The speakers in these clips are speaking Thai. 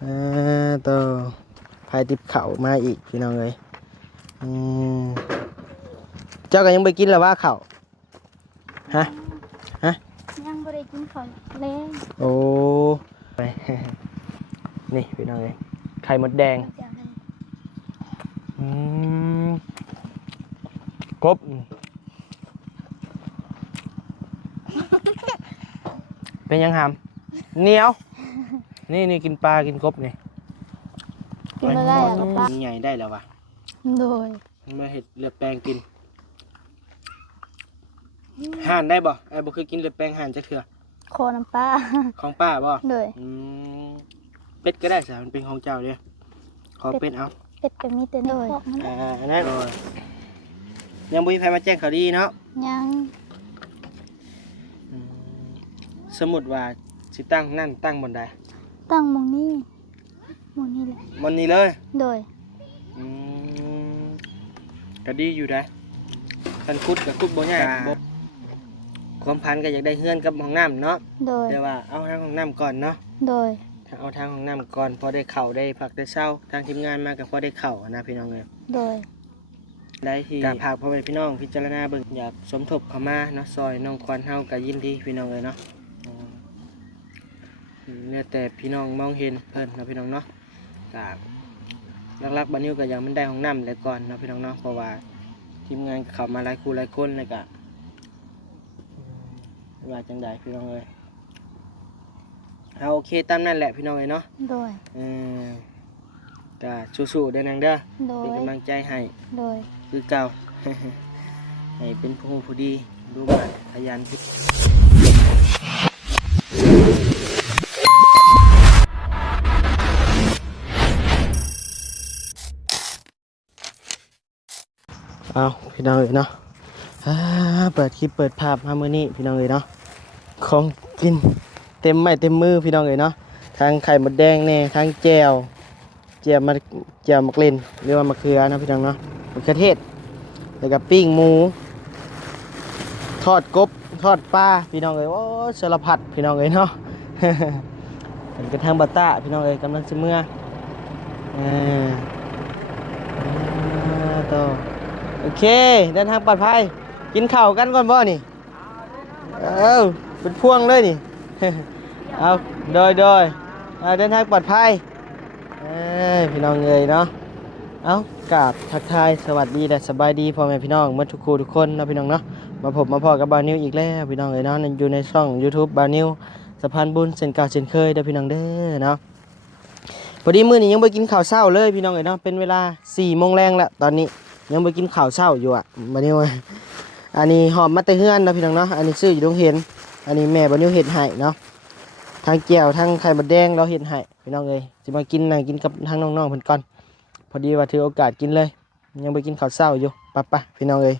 ต่อพายติบเข่ามาอีกพี่น้องเลยเจ้าก็ยังไปกินหรือว่าเข่าฮะยังบ่ได้กินข้าวแล้โอ้ไปนี่พี่น้องเลยไข่มดแดงกบเป็นยังหามเหนียวนี่กินปลากินกบนี่กินไม่ได้อะกับปลาใหญ่ได้แล้ววะโดยมาเห็ดเลือดแปลงกินห่านได้บ่ไอ้บ่เคยกินเลือดแปลงห่านจะเถื่อโคน้ำปลาของป้าบ่โดยเป็ดก็ได้สิมันเป็นของเจ้าเด้ขอเป็ดเอาเป็ดก็มีแต่โดยนั่นยังบ่มีใครมาแจ้งข่าวดีเนาะยังสมมุติว่าสิตั้งนั่นตั้งบนใดตั้งหม้องนี้หม้องนี้แหละบนนี้เลยโดยก็ดีอยู่ได้คันคุดกับคุดบ่ยากความพันก็อยากได้เฮือนกับห้องน้ำเนาะโดยแต่ว่าเอาทางห้องน้ำก่อนเนาะโดยเอาทางห้องน้ำก่อนพอได้เข่าได้พักได้เช้าทางทีมงานมากับพอได้เข่านะพี่น้องเลยโดยได้ที่การพาพ่อแม่พี่น้องพิจารณาเบิ่งอยากสมทบเข้ามาเนาะซอยน้องควันเฮาก็ยินดีพี่น้องเลยเนาะเนี่ยแต่พี่น้องมองเห็นเพิ่นนะพี่น้องเนาะลักๆบัดนี้ก็ยังมันได้ห้องน้ำเลยก่อนนะพี่น้องเนาะเพราะว่าทีมงานเข้ามาหลายคู่หลายคนเลยก็ว่าจังใดพี่น้องเลยเอาโอเคตามนั่นแหละพี่น้องเลยเนาะโดยก็สู้ๆเด้อนางเด้อเป็นกำลังใจให้โดยคือเก่า ให้เป็นผู้ดีดูมาขยันเอาพี่น้องเลยเนาะเปิดคลิปเปิดภาพมามื้อนี้พี่น้องเลยเนาะของกินเต็มไม้เต็มมือพี่น้องเลยเนาะทางไข่มดแดงเนี่ยทางแจ่วมะเล่นหรือว่ามะเขือนะพี่น้องเนาะมะเขือเทศแล้วก็ปิ้งหมูทอดกบทอดปลาพี่น้องเลยโอ้สารพัดพี่น้องเลยเนาะ เป็นกระทั่งบัตตาพี่น้องเลยกำลังจะเมื่อต่อโอเคเดินทางปลอดภัยกินข้าวกันก่อนบ่นี่เป็นพ่วงเลยนี่ เอาโดยเดินทางปลอดภัยพี่น้องเลยเนาะเอากราบทักทายสวัสดีและสบายดีพ่อแม่พี่น้องเมื่อทุกคู่ทุกคนนะพี่น้องเนาะมาพบมาพอกับบานิวอีกแล้วพี่น้องเลยเนาะอยู่ในช่อง YouTube บานิวสะพานบุญเส้นเก่าเส้นเคยเด้อพี่น้องเด้อเนาะพอดีมื้อนี้ยังไปกินข้าวเช้าเลยพี่น้องเลยเนาะเป็นเวลา 4 โมงแรงแล้วตอนนี้ยังไปกินข้าวเช้าอยู่อ่ะบานิวอันนี้หอมมาแต่เฮือนนะพี่น้องเนาะอันนี้ซื้ออยู่โรงเรียนอันนี้แม่บานิวเฮ็ดให้เนาะทางแก้วทางไข่มดแดงเราเฮ็ดให้พี่น้องเลยสิมากินนั่งกินกับทางน้องๆเพิ่นก่อนพอดีว่าถือโอกาสกินเลยยังไปกินข้าวเช้าอยู่ปะพี่น้องเลย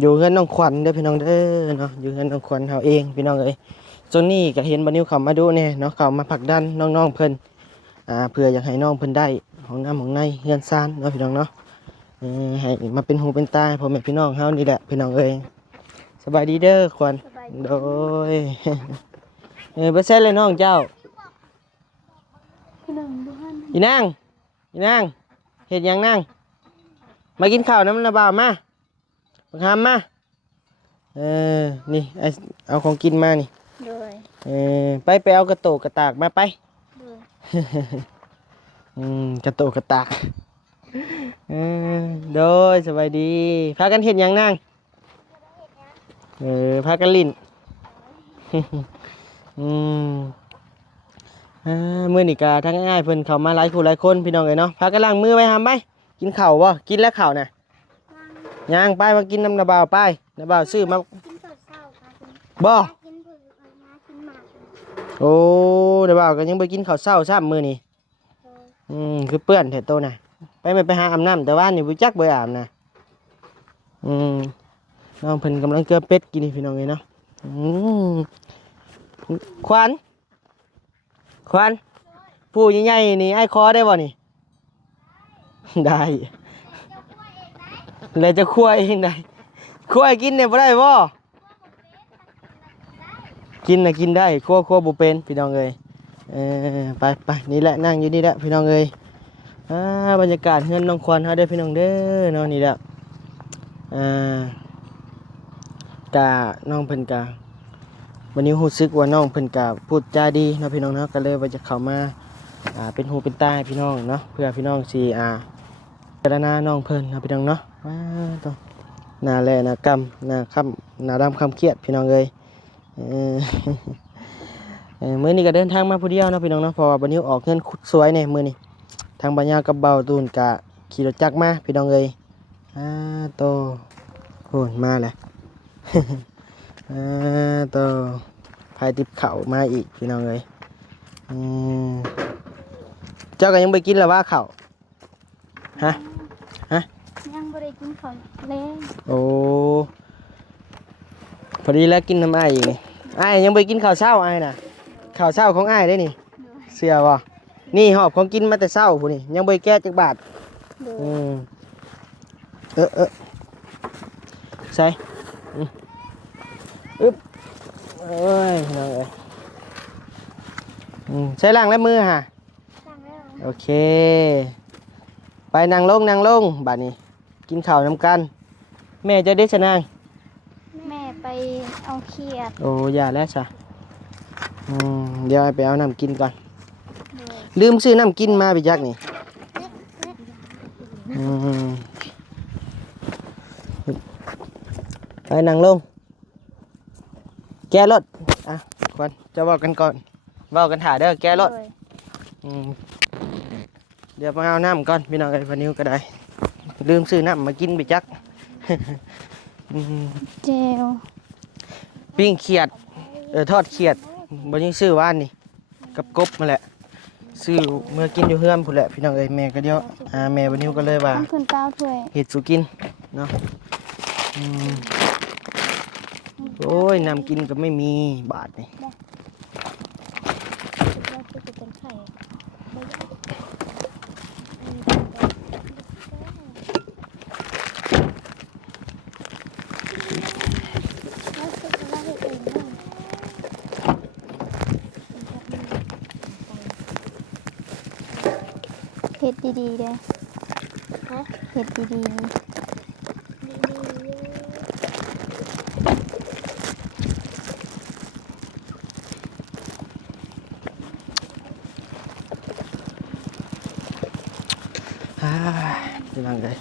อยู่เฮือนน้องขวัญเด้อพี่น้องเด้อเนาะอยู่เฮือนน้องขวัญเฮาเองพี่น้องเอ้ยจนนี่ก็เห็นบานิวเข้ามาดูเนี่ยเนาะเข้ามาผลักดันน้องๆเพิ่นเพื่ออยากให้น้องเพิ่นได้ของน้ำของในเฮือนซ่านเนาะพี่น้องเนาะให้มาเป็นหูเป็นตาพ่อแม่พี่น้องเฮานี่แหละพี่น้องเอ้ยสบายดีเด้อขวัญโดยบ่ใช่เลยน้องเจ้าอีนางเฮ็ดหยังนางมากินข้าวน้ำระบาวมาบักหามมานี่เอาของกินมานี่ไปเอากระโตกกระตากมาไปกระโตกกระตากโดยสบายดีพากันเห็นยังนั่งพากันลิ้นมื้อนี้ก็ทั้งง่ายเพิ่นเข้ามาหลายคู่หลายคนพี่น้องเอ้ยเนาะพากันล้างมือไว้หามไปกินข้าวบ่กินแล้วข้าวน่ะย่างไปมากินน้ำนาบ่าวไปนาบ่าวซื้อมาบ่โอ้นาบ่าวก็ยังไปกินข้าวเช้าซ้ำมื้อนี้คือเปื้อนแท้โตน่ะไปหาอาบน้ำแต่ว่านี่บ่จักบ่อาบน่ะน้องเพิ่นกำลังเกลือเป็ดกินนี่พี่น้องเอ้ยเนาะขวัญผู้ใหญ่ๆนี่ไอ้คอได้บ่นี่ได้เลยจะคั่วเองได้คั่วกินเนี่ยบ่ได้บ่กินน่ะกินได้คั่วบ่เป็นพี่น้องเอ้ย ไปไปนี่แหละนั่งอยู่นี่แหละพี่น้องเอ้ยบรรยากาศเฮือนน้องควันเฮาเด้อพี่น้องเด้อเนาะนี่แหละกะน้องเพิ่นกะวันนี้รู้สึกว่าน้องเพิ่นกะพูดจาดีเนาะพี่น้องเนาะก็เลยว่าจะเข้ามาเป็นหูเป็นตาให้พี่น้องเนาะเพื่อพี่น้องสิพิจารณาน้องเพิ่นเนาะพี่น้องเนาะต้องหน้าแลหน้ากำหน้าค่ำหน้าดำค่ำเครียดพี่น้องเอ้ยเออ มื้อนี้ก็เดินทางมาผู้เดียวเนาะพี่น้องเนาะเพราะว่าวันนี้ออกเงินขุดสวยเนี่ยมื้อนี้ทางบัญญากับเบาตูนกะขี่รถจักรมาพี่น้องเอ้ยโตโหนมาแหละ โตพายติบเข่ามาอีกพี่น้องเอ้ยเจ้าก็ยังไปกินหรอว่าเข่าฮะยังบ่ได้กินข้าวแลง โอ้พอดีแล้วกินน้ำอ้ายอีกนี่อ้ายยังไปกินข้าวเช้าอ้ายน่ะข้าวเช้าของอ้ายได้นี่เสียบ่นี่หอบของกินมาแต่เช้าผู้นี่ยังไปแก้จักบาทใส่อึ๊บเอ้ยน้องเอ้ยใช้ล้างแล้วมือฮะ สั่งแล้ว โอเคไปนั่งลงบาดนี้กินข้าวนำกันแม่จะได้ชะนาง แม่ไปเอาเขียด โอ้อย่าแล้วจ้ะเดี๋ยวไปเอาน้ำกินก่อน เลย ลืมซื้อน้ำกินมาไปจักนี่ไปนั่งลงแกรถก่อนจะบอกกันก่อนบอกกันถ่ายเด้อแกรถ เลย เดี๋ยวมาเอาน้ำก่อนพี่น้องไอ้พานิวก็ได้ลืมซื้อน้ำมากินไปจัก เจล ปิ้งเขียดทอดเขียดบนยังซื้อว่านนี่กับกบมาแหละซื้อเมื่อกินอยู่เฮือนพุ่นแหละพี่น้องเอ้ยแม่ก็เดียวแม่วันนี้ก็เลยว่า ต้องขึ้น9ถ้วย เห็ดสุกินเนาะโอ้ยน้ำกินก็ไม่มีบาทนี่ เราจะเป็นไข่เห็ดดีๆเด้อเห็ดดีๆพี่น้องเลย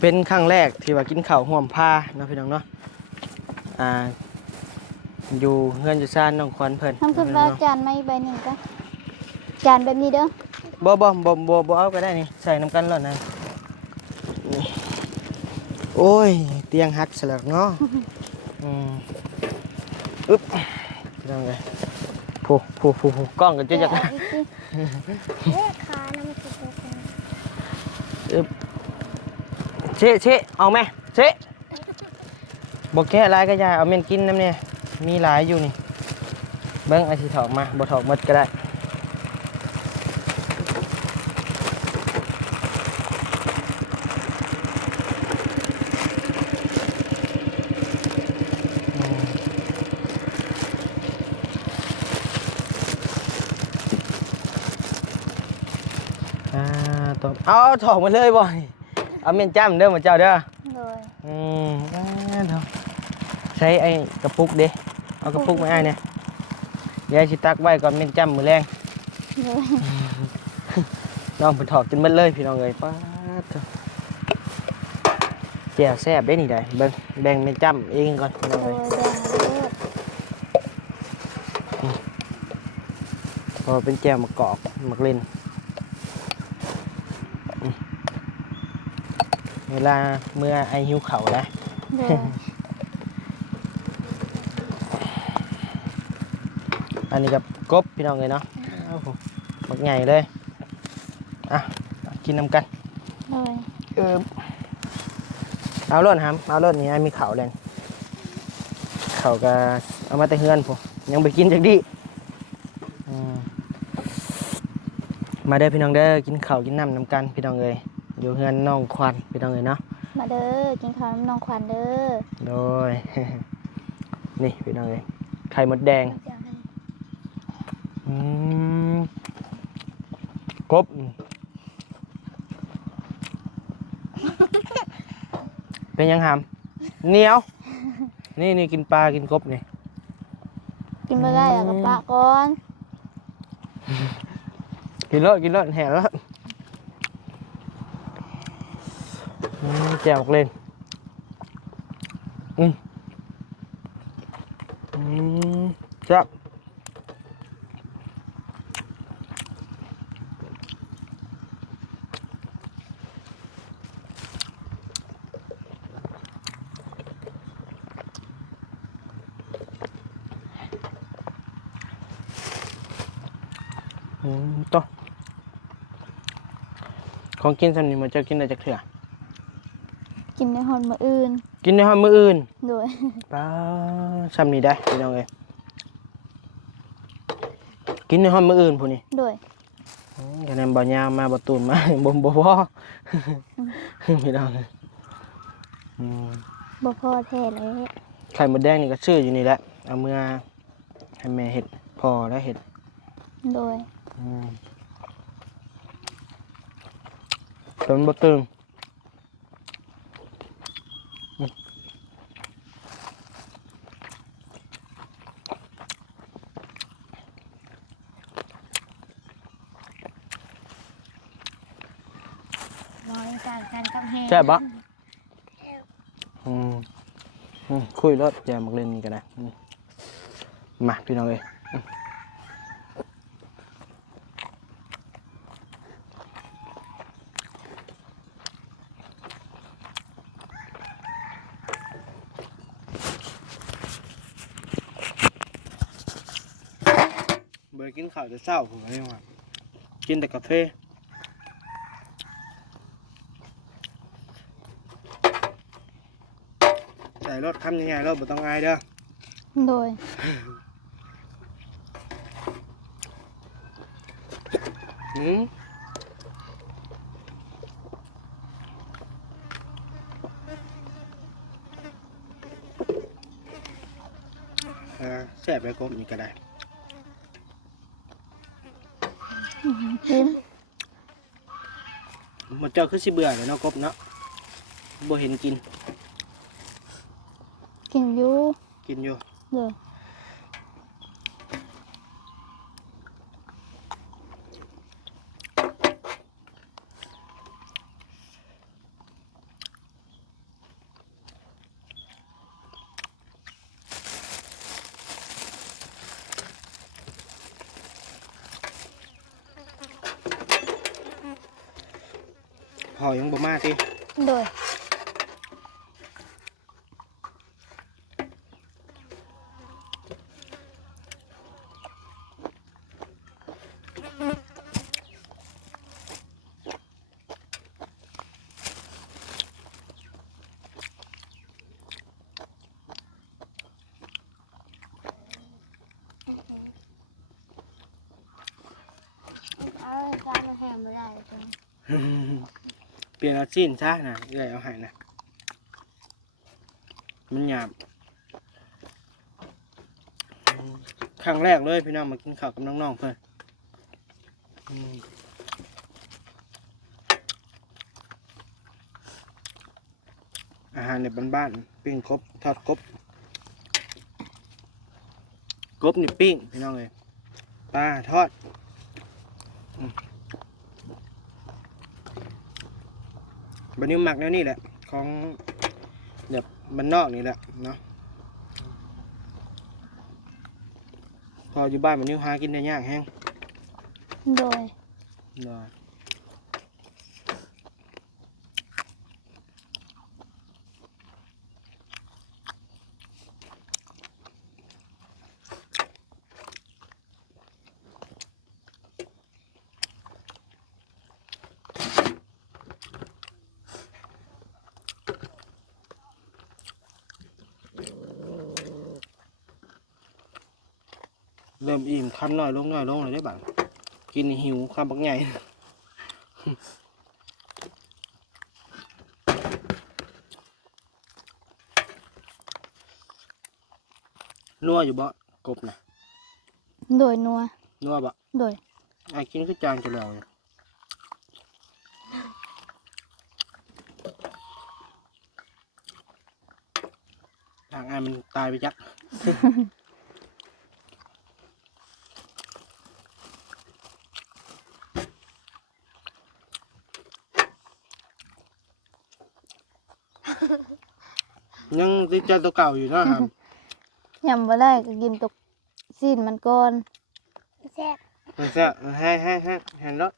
เป็นครั้งแรกที่ว่ากินข้าวห่วมผ้าเนาะพี่น้องเนาะอยู่เฮือนอยู่ซ่านน้องควันเพิ่น ทำขึ้นว่าจานไม่ใบหนึ่งก็จานแบบนี้เด้อ บ่เอาก็ได้นี่ใส่น้ำกันแล้วนะนี่โอ้ยเตียงหักสลักเนาะอึ๊บพี่น้องเลยผู้กล้องกันจะจัก ขาน้ำสุด อึ๊บเชะเอาไหมเชะบอกแค่ลายก็ยาเอาเม่นกินน้ำเนี่ยมีหลายอยู่นี่เบิ้งไอสิถอกมาบ่ถอกหมดก็ได้ตบเอาถอกมาเลยบ่เอาเม่นจ้ำเด้อมาเจ้าเด้อ เลย ใช้ไอ้กระปุกเด้เอากระปุกมาให้เนี่ยเดี๋ยวสิตักไว้ก่อนเม่นจ้ำมือแรง เลย น้องเพิ่นถอกจนหมดเลยพี่น้องเอ้ยป๊าดเถอะแจ่วแซ่บได้นี่ได้แบ่งเม่นจ้ำเองก่อนพี่น้อง เล เอ้ ย ย แดงเลย พอเป็นแจ่วมะกอกมะเล่นเวลาเมื่อไอหิวเข่าวแล้ว เลย อันนี้กับกบพี่น้องเลยเนาะโอ้โหบักใหญ่เลยกินน้ำกัน เลย เอารถครับเอารถนี่มีเข่าวเลยเข่าวก็เอามาแต่เฮือนผมยังไปกินจากดิมาเด้อพี่น้องเด้อกินข้าวกินน้ำกันพี่น้องเลยอยู่เฮือนน้องควันพี่น้องเลยเนาะ มาเด้อกินข้าวน้ำน้องขวัญเด้อ โดย นี่พี่น้องเลยข ข่มดแดงอืมกบเป็นยังหามเหนียวนี่กินปลากินกบนี่ กินไม่ได้อะกับปะก่อน กินรถแห่แล้วแจวเล่นจับต่อของกินสำนี้มันจะกินได้จากเถื่อ กินในหอนมื้ออื่น กินในห้องมื้ออื่น โดย ป้าซ้ำนี้ได้พี่น้องเอ้ยกินในห้องมื้ออื่นผู้นี้ โดย คะแนนบ่ยาวมาบ่ตูนมา บ่พอพี่น้องเอ้ย บ่พอแท้เลย ไข่มดแดงนี่ก็ชื่ออยู่นี่แหละเอาเมื่อให้แม่เห็ดพอแล้วเห็ด โดย จนบ่ตึงน้อยจากกันกับแฮ แซ่บปะคุยรถแจมมักเล่นนี่ก็ได้มาพี่น้องเอ้ยเบยกินข้าวจะเศร้าผมไม่ว่ากินแต่กาแฟใส่รถคำยังไงรถบ่ต้องอายเด้อ โดย แซ่บไปกบนี่ก็ได้ กิน หมดเจ้าคือสิเบื่อเลยเนาะกบเนาะบ่เห็นกิน กินอยู่ กินอยู่ โดย พอยังบ่มาติ โดย เอาการมาแห่ไม่ได้จัง เปลี่ยนเอาชิ้นซะนะเอื้อยเอาให้นะมันหยาบครั้งแรกเลยพี่น้องมากินข้าวกับน้องๆเพิ่นอาหารในบ้านๆปิ้งกบทอดกบกบนี่ปิ้งพี่น้องเลยปลาทอดบันนี้หมักแล้วนี่แหละของแบบบ้านนอกนี่แหละเนาะพออยู่บ้านบันนี้หากินได้ยากแฮง โดย เนาะเริ่มอิ่มคำน้อยลงเลยได้บ้างกินนี่หิวคำบักใหญ่ นัวอยู่บ่ กบนะ โดยนัว นัวบ่ โดย ไอ้กินคือจางจะแล้วเนี่ยทางไอ้มันตายไปจัก ยังติดใจตัวเก่าอยู่เนาะครับ ยำบ่ได้ก็กินตกซีนมันก่อน แซ่บ มันแซ่บให้เห็นแล้ว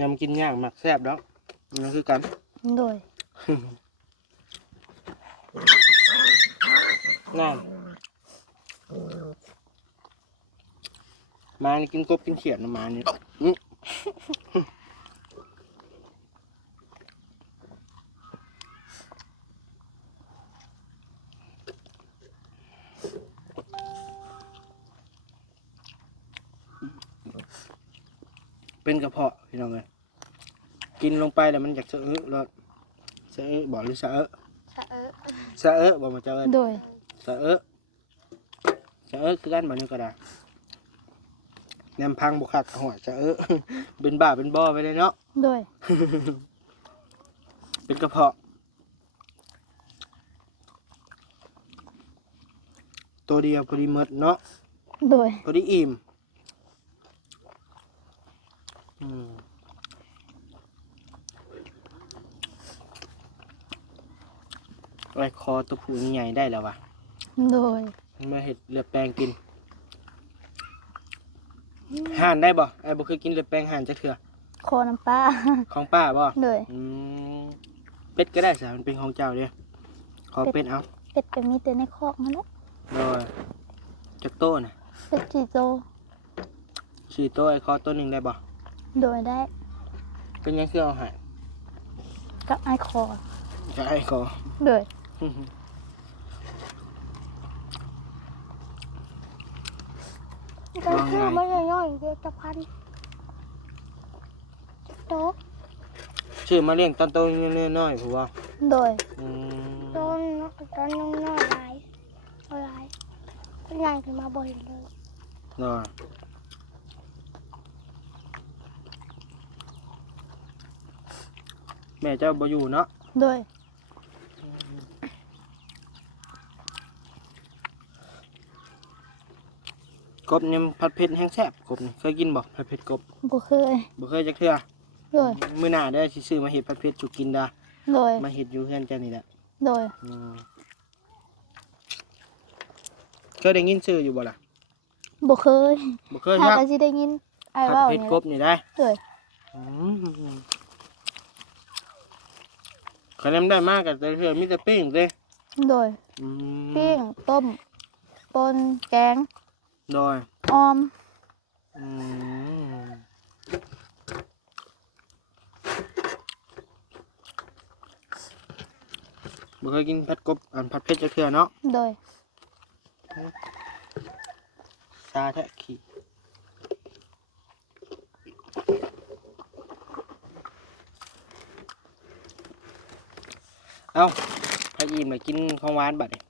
ยำกินยากหมักแซ่บแล้วนั่นคือกัน โดย นั่นมานี่กินกบกินเขียดนะมานี่อื้อเป็นกระเพาะพี่น้องเลยกินลงไปแล้วมันอยากสะอื้แล้วสะอื้บอกหรือสะอื้ ชะเออ สะอื้บอกมาเจอ โดย สะอื้สะอื้คือกันแบบนี้ก็ได้แนมพังบุคักหัวสะอื้ เป็นบ้าเป็นบ่อไปเลยเนาะ โดย เป็นกระเพาะตัวเดียวพอดีหมดเนาะ โดย พอดีอิ่มไอ้คอตัวผู้ใหญ่ได้แล้ววะ โดย มาเห็ดเลือดแปลงกินห่านได้บ่ไอ้บ่เคยกินเลือดแปลงห่านจักเถื่อ คอน้ำปลา ของป้าบ่ โดย เป็ดก็ได้สิมันเป็นของเจ้าเด้อขอเป็ดเอา เป็ดก็มีแต่ในคอกนั่นแหละ โดยจักโต้น่ะ เป็ดจีโต 4โต้ไอ้คอตัวหนึงได้บ่ โดยได้ เป็นยังคือเอาใหาย กับไอคอ จะไอ้คอ โดย ก็คือมันย่อยๆเดียวจะพันโต๊ะ ชื่อมาเลี้ยงตอนโตน้อยๆผู้ว่า โดย ต้นน้องน้อยลายลายก็ยังขึ้นมาบ่อยเลย เนาะแม่เจ้าบ่อยู่เนาะ โดย กบนี่ผัดเผ็ดแห้งแซ่บกบนี่เคยกินบ่ผัดเผ็ดกบ บ่เคย บ่เคยจักเทื่อ โดย มื้อหน้าเด้อสิซื้อมาเฮ็ดผัดเผ็ดสุกินดา โดย มาเฮ็ดอยู่เฮือนเจ้านี่แหละ โดย เคยได้ยินชื่ออยู่บ่ล่ะ บ่เคย บ่เคย ถ้า ครับ ก็สิได้ยินไอ้ ผัด เว้า เผ็ด นี่ กบนี่ได้ โดย คะแนนได้มากก็แต่เทื่อมีแต่ปิ้งเด้ โดย อืม ปิ้งต้มปนแกง โดย ออม อืมบ่เคยกินผัดกบผัดเผ็ดจักเทื่อเนาะ โดย ซาแท้ขี้เอ้าพายีนมากินของหวานบัดนี้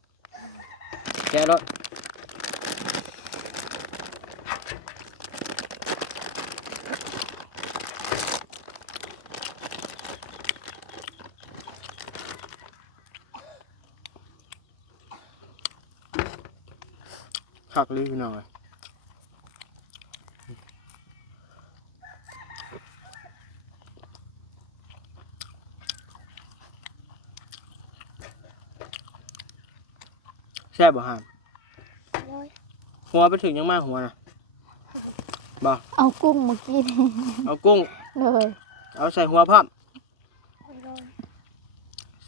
แกะรถคักเลยพี่น้องเอ้ยแซ่บบ่ฮาม เลย หัวไปถึงยังมากหัวนะบ่ เอากุ้งเมื่อกี้นี่ เอากุ้ง โดย เอาใส่หัวพร้อม เลย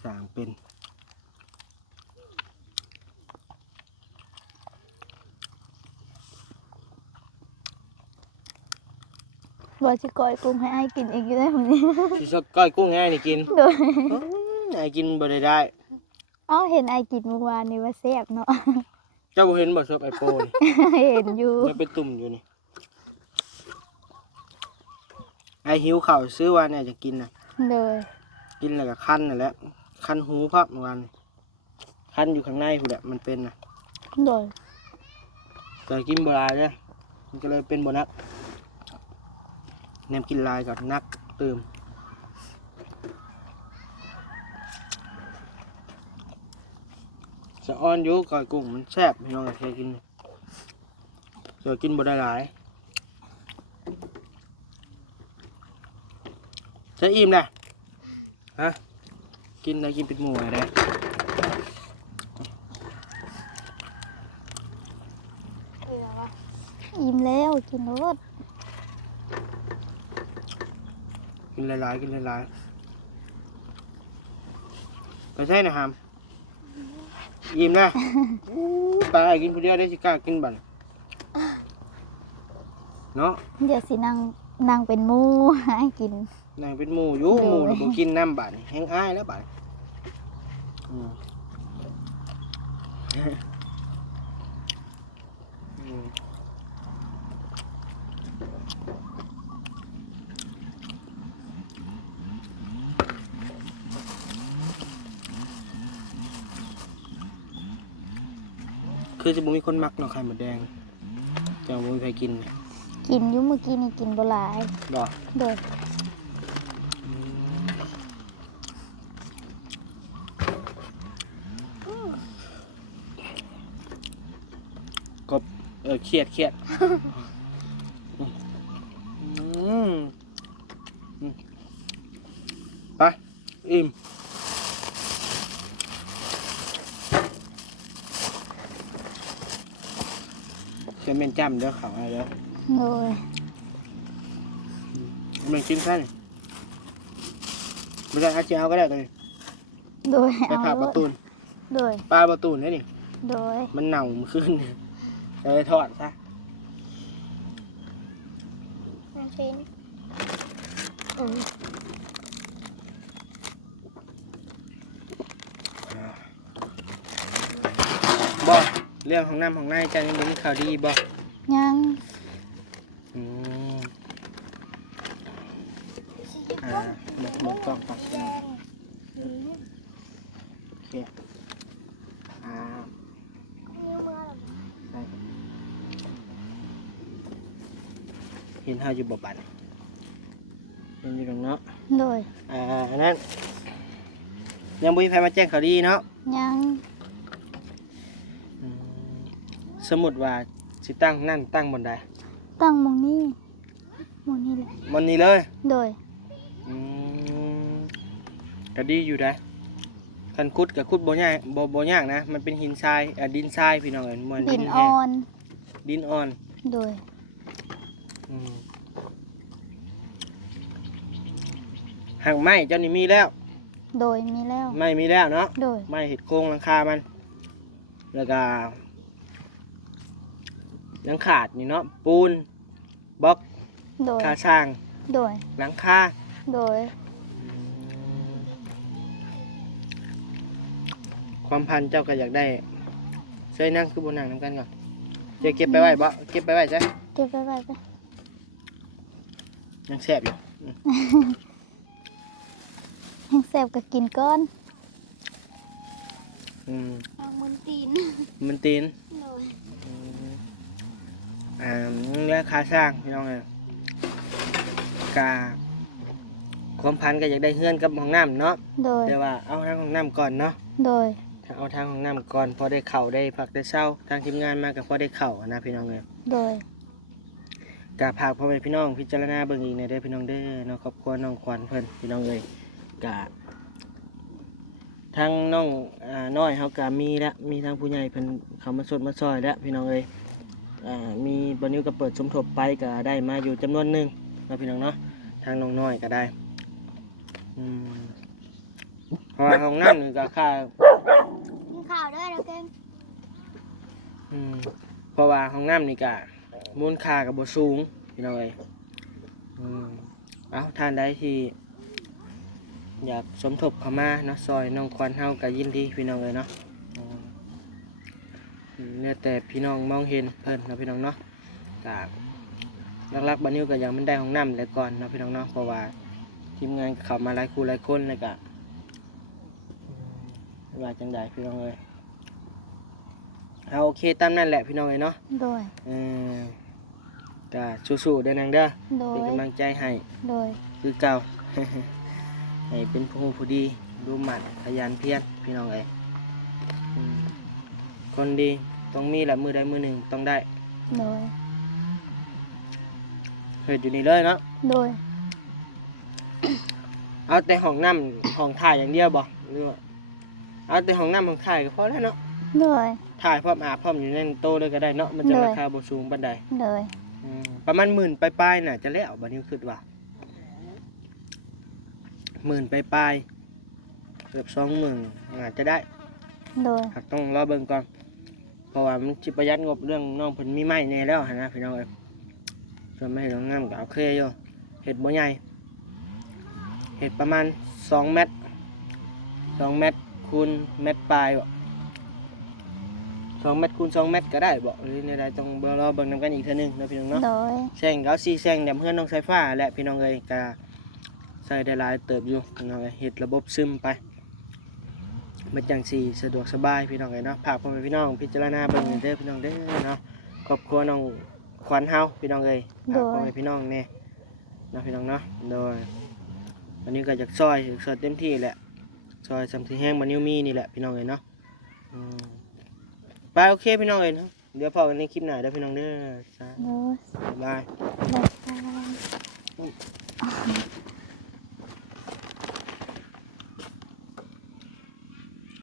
สร้างเป็น บ่สิก้อยกุ้งให้ไอ้กินอีกอยู่ได้มื้อนี้ สิสักก้อยกุ้งง่ายนี่กิน โดย ไอ้กินบ่ได้ อ๋อเห็นไอ้กินเมื่อวานนี่ว่าแซ่บเนาะ เจ้าบ่เห็นบ่ชอบไอโฟน เห็นอยู่ มันเป็นตุ่มอยู่นี่ หิวข้าวซื้อว่าเนี่ยจะกินน่ะ โดย กินแล้วก็คันนั่นแหละคันหูพับเมื่อวานนี่คันอยู่ข้างในพุ่นแหละมันเป็นน่ะ โดย ก็กินบ่หลายเด้อมันก็เลยเป็นบ่นักแนมกินหลายก็นักเติมสะอ้อนอยู่ก้อยกุ้งมันแซ่บพี่น้องก็เคยกินเดี๋ยวกินบ่ได้หลายจะอิ่มแหละฮะกินได้กินเป็นหมูอะไรได้ อิ่มแล้วกินรส กินหลายๆกินหลายๆก็ใช่นะครับอิ่มนะไปกินคนเดียวได้สิกล้ากินบั่นเนาะ เดี๋ยวสินั่งเป็นหมูให้กิน นั่งเป็นหมูอยู่หมูหรือบ่กินน้ำบั่นแห้งอ้ายแล้วบั่นอืมอืมคือจะบ่มีคนมักเนาะไข่มดแดงจะบ่มีใครกิน กินอยู่เมื่อกี้นี่กินบ่หลาย บ่ โดย กบเครียดไปอิ่มเชื่อเมนจำเด้อเขาอะไรเด้อ โดย มันกินข้าวไม่ได้ถ้าจะเอาก็ได้เลย โดย ไปผ่าประตูน โดย ปลาประตูนนี่นี่ โดย มันเน่ามันขึ้นจะเลยทอดซะ มันเป็น บ่เรื่องของน้ำของในจะยังมีข่าวดีบ่ ยัง อืมหมดกล้องก่อนโอเคเห็นเฮาอยู่บ่บัดเห็นอยู่ตรงเนาะ โดย อันนั้นยังบ่มีใครมาแจ้งข่าวดีเนาะ ยัง อืมสมมุติว่าสิตั้งนั่นตั้งบนใด ตั้งหมองนี้หมองนี้แหละ บนนี้เลย โดย อืมก็ดีอยู่นะคันขุดกับขุดบ่ยากบ่ยากนะมันเป็นหินทรายดินทรายพี่น้องเอ้ยมัน ดิน แห้ อ่ ง อน ดินอ่อน โดย อืมหางไม้เจ้านี่มีแล้ว โดยมีแล้ว ไม้มีแล้วเนาะ โดย ไม้เห็ดโครงหลังคามัน แล้วก็ยังขาดนี่เนาะปูนบล็อก โดย คาสร้าง โดย หลังคา โดย ความพันเจ้าก็อยากได้เช่วยนั่งคือบนนั่งน้ำกันก่อนจะเก็บไปไว้บ่เก็บไปไว้ใช่ เก็บไว้ไป ยังแซ่บอยู่ แห้งแซ่บก็กินก้อน อืม เอามันตีน มันตีน เลย อืมแล้วคาสร้างพี่น้องไงกาความพันก็อยากได้เฮือนกับห้องน้ำเนาะ โดย แต่ว่าเอาทางห้องน้ำก่อนเนาะ โดย ถ้าเอาทางห้องน้ำก่อนพอได้เข่าได้พักได้เช้าทางทีมงานมากับพอได้เข่านะพี่น้องเลย โดย กาพากพ่อแม่พี่น้องพิจารณาเบิ่งอีกในเด้อพี่น้องเด้อเนาะครอบครัวน้องขวัญเพิ่นพี่น้องเลยกะทางน้องน้อยเฮากะมีแล้วมีทางผู้ใหญ่เพิ่นเข้ามาสดมาซอยแล้วพี่น้องเอ้ยมีบ่นิ้วก็เปิดสมทบไปก็ได้มาอยู่จำนวนหนึงเนาะพี่น้องเนาะทางน้องน้อยก็ได้เพราะว่าห้องน้ำนี่ก็ค่า กินข้าวด้วยนะเก่ง เพราะว่าห้องน้ำนี่ก็มูลค่าก็บ่สูงพี่น้องเอ้ยเอาท่านใดที่อยากสมทบเข้ามาเนาะซอยน้องขวัญเฮาก็ยินดีพี่น้องเอ้ยเนาะเนี่ยแต่พี่น้องมองเห็นเพิ่นเนาะพี่น้องเนาะก็ ลักๆบัดนี้ก็ยังมันได้ห้องน้ำเลยก่อนเนาะพี่น้องเนาะเพราะว่าทีมงานก็เข้ามาหลายคู่หลายคนเลยก็ว่าจังใดพี่น้องเอ้ยเอาโอเคตามนั้นแหละพี่น้องเอ้ยเนาะ โดย ก็สู้ๆเด้อนางเด้อ โดย เป็นกำลังใจให้ โดย คือเก่า ให้เป็นผู้ดีดูหมัดขยันเพียรพี่น้องเอ้ยคนดีต้องมีแหละมือใดมือหนึ่งต้องได้ โดย เฮ็ดอยู่นี่เลยเนาะ โดย เอาแต่ห้องน้ำห้องถ่ายอย่างเดียวบ่หรือว่าเอาแต่ห้องน้ำห้องถ่ายก็พอแล้วเนาะ โดย ถ่ายพร้อมอาบพร้อมอยู่ในโต๊ะเลยก็ได้เนาะมันจะ เลย ราคาบ่สูงปานใด โดย ประมาณ10,000ปลายๆน่ะจะแล้วบัดนี้คิดว่า10,000ปลายๆเกือบ20,000อาจจะได้ โดย หากต้องรอเบิ่งก่อนเพราะว่ามันสิประหยัดงบเรื่องน้องเพิ่นมีไม้แน่แล้วหั่นนะพี่น้องเอ้ยส่วนไม้น้องงามก็โอเคอยู่เฮ็ดบ่ใหญ่เฮ็ดประมาณ2 เมตร2 เมตรคูณเมตรปลายบ่2 เมตรคูณ2 เมตรก็ได้บ่หรือในใดต้องรอเบิ่งนำกันอีกเทื่อนึงเนาะพี่น้องเนาะ โดย แซงก็4แซงแดมเฮือนน้องสายฟ้าและพี่น้องเอ้ยก็ใส่ได้หลายเติบอยู่พี่น้องเอ้ยเฮ็ดระบบซึมไปมันจังสิสะดวกสบายพี่น้องเอ้ยเนาะฝากพ่อแม่พี่น้องพิจารณาเบิ่งเด้อพี่น้องเด้อเนาะครอบครัวน้องขวัญเฮาพี่น้องเอ้ยฝากพ่อแม่พี่น้องแน่เนาะพี่น้องเนาะโดยวันนี้ก็อยากซอยเต็มที่แหละซอยสำที่แห้งมันนิ้วมีนี่แหละพี่น้องเอ้ยเนาะไปโอเคพี่น้องเอ้ยเนาะเดี๋ยวพอกันในคลิปหน้าเด้อพี่น้องเด้อจ้า โดย บ๊ายบาย บ๊ายบาย